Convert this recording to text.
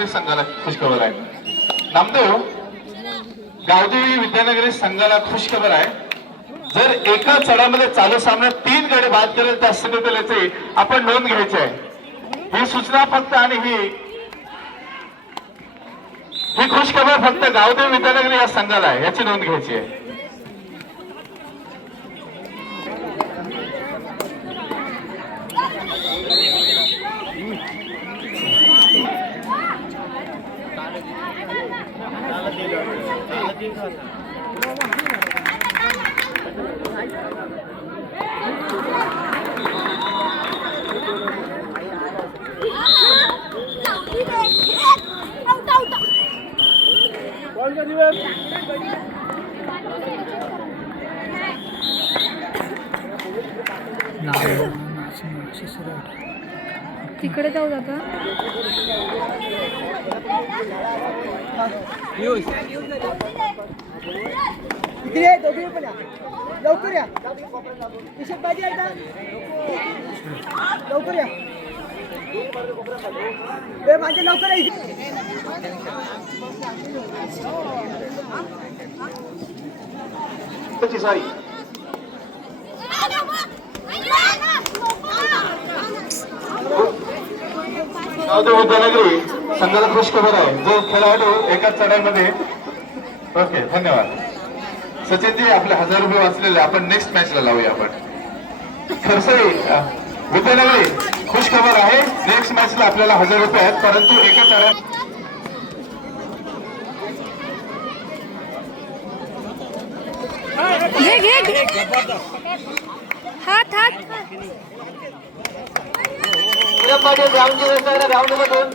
विद्यानगरी संघाला खुशखबर आहे. नामदेव, गावदेवी विद्यानगरी संघाला खुशखबर आहे. जर एका चढामध्ये चालू सामन्यात 3 गडी बाद करेल त्या सेमीफायनलची आपण नोंद घ्यायची आहे. ही सूचना फक्त आणि ही खुशखबर फक्त गावदेवी विद्यानगरी या संघाला आहे, याची नोंद घ्यायची आहे. तिकडे जाऊ दादा. इकडे दोघे पण या, लवकर या. किशोर पाहिजे एकदा, लवकर या. माझे लवकर या. सारी गावदेवी विद्यानगरी संघाला खुशखबर आहे. जो खेळाडू एका चढाईमध्ये. ओके, धन्यवाद सचिनजी. आपले 1000 रुपये वाचलेले आपण नेक्स्ट मॅचला लावूया. आपण खरसई विद्यानगरी खुशखबर आहे. नेक्स्ट मॅचला आपल्याला 1000 रुपये आहेत, परंतु एका चढाई हात हात राऊंड नंबर 2